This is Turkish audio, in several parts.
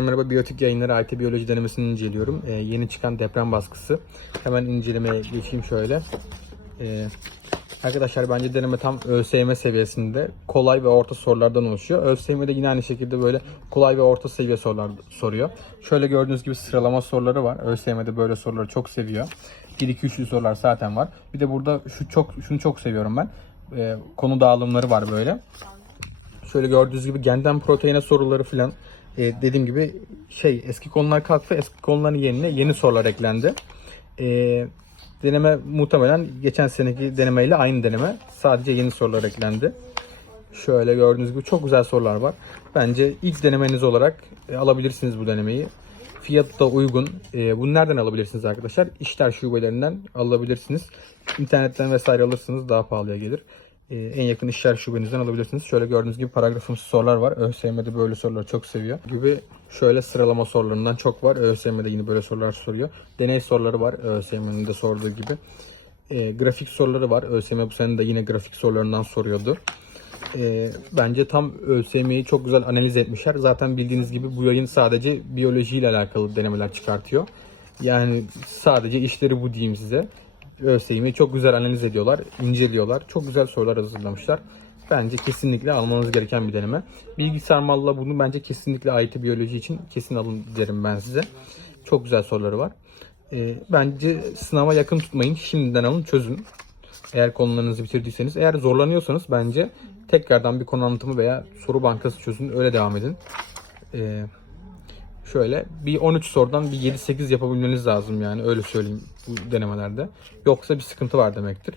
Merhaba, Biyotik Yayınları IT Biyoloji denemesini inceliyorum. Ee, yeni çıkan deprem baskısı. Hemen incelemeye geçeyim şöyle. Ee, arkadaşlar bence deneme tam ÖSYM seviyesinde kolay ve orta sorulardan oluşuyor. ÖSYM'de yine aynı şekilde böyle kolay ve orta seviye sorular soruyor. Şöyle gördüğünüz gibi sıralama soruları var. ÖSYM'de böyle soruları çok seviyor. 1 2 3'lü sorular zaten var. Bir de burada şu çok şunu çok seviyorum ben. Ee, konu dağılımları var böyle. Şöyle gördüğünüz gibi genden proteine soruları filan e, dediğim gibi şey eski konular kalktı. Eski konuların yerine yeni sorular eklendi. E, deneme muhtemelen geçen seneki denemeyle aynı deneme. Sadece yeni sorular eklendi. Şöyle gördüğünüz gibi çok güzel sorular var. Bence ilk denemeniz olarak e, alabilirsiniz bu denemeyi. Fiyatı da uygun. E, bunu nereden alabilirsiniz arkadaşlar? İşler şubelerinden alabilirsiniz. İnternetten vesaire alırsınız daha pahalıya gelir. E, en yakın işler şubenizden alabilirsiniz. Şöyle gördüğünüz gibi paragrafımsı sorular var. ÖSYM'de böyle soruları çok seviyor. Gibi şöyle sıralama sorularından çok var. ÖSYM'de yine böyle sorular soruyor. Deney soruları var ÖSYM'nin de sorduğu gibi. E, grafik soruları var. ÖSYM bu sene de yine grafik sorularından soruyordu. E, bence tam ÖSYM'yi çok güzel analiz etmişler. Zaten bildiğiniz gibi bu yayın sadece biyolojiyle alakalı denemeler çıkartıyor. Yani sadece işleri bu diyeyim size. ÖSYM'yi çok güzel analiz ediyorlar, inceliyorlar. Çok güzel sorular hazırlamışlar. Bence kesinlikle almanız gereken bir deneme. Bilgisayar malla bunu bence kesinlikle IT biyoloji için kesin alın derim ben size. Çok güzel soruları var. Ee, bence sınava yakın tutmayın. Şimdiden alın çözün. Eğer konularınızı bitirdiyseniz. Eğer zorlanıyorsanız bence tekrardan bir konu anlatımı veya soru bankası çözün. Öyle devam edin. Ee, şöyle bir 13 sorudan bir 7-8 yapabilmeniz lazım yani öyle söyleyeyim bu denemelerde. Yoksa bir sıkıntı var demektir.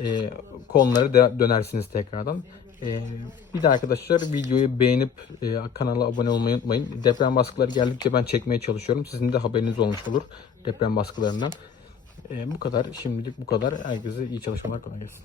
Ee, konuları de dönersiniz tekrardan. Ee, bir de arkadaşlar videoyu beğenip e, kanala abone olmayı unutmayın. Deprem baskıları geldikçe ben çekmeye çalışıyorum. Sizin de haberiniz olmuş olur deprem baskılarından. Ee, bu kadar. Şimdilik bu kadar. Herkese iyi çalışmalar kolay gelsin.